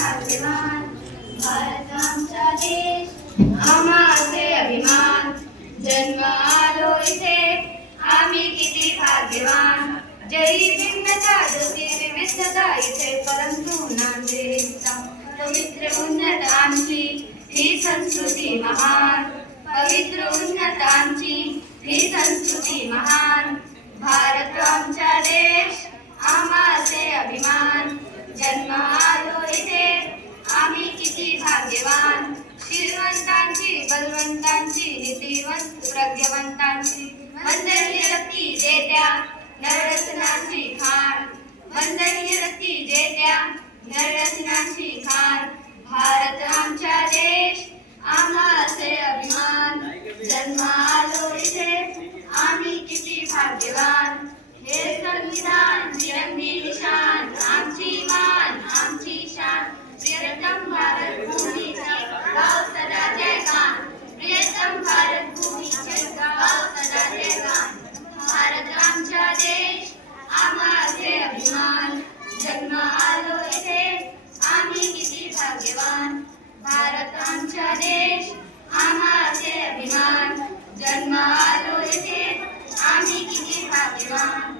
भाग्यवान भारत आमचा देश आम्हाचे अभिमान जन्म आलो इथे आम्ही किती भाग्यवान जरी भिन्नता जशी विविधता इथे परंतु नांदेडचा पवित्र उन्नत आमची ही संस्कृती महान पवित्र उन्नत आमची ही संस्कृती महान भारत आमचा देश आम्हाचे अभिमान जन्म आलो इथे आम्ही किती भाग्यवान श्रीमंतांची बलवंतांची नीतिवंत प्रज्ञावंतांची वंदनीय रत्ती देत्या नररत्नाची खाण वंदनीय रत्ती देत्या नररत्नाची खाण भारत आमचा देश आम्हाचे अभिमान जन्म आलो इथे आम्ही किती भाग्यवान हे संविधान तिरंगी निशान आमची मान आमची शान प्रियतम भारत भूमीचे गाव सदा जयगान प्रियतम भारत भूमीचे गाव सदा जयगान भारत आमचा देश आम्हाचे अभिमान जन्म आलो इथे आम्ही किती भाग्यवान भारत आमचा देश आम्हाचे अभिमान जन्म आलो इथे आम्ही किती भाग्यवान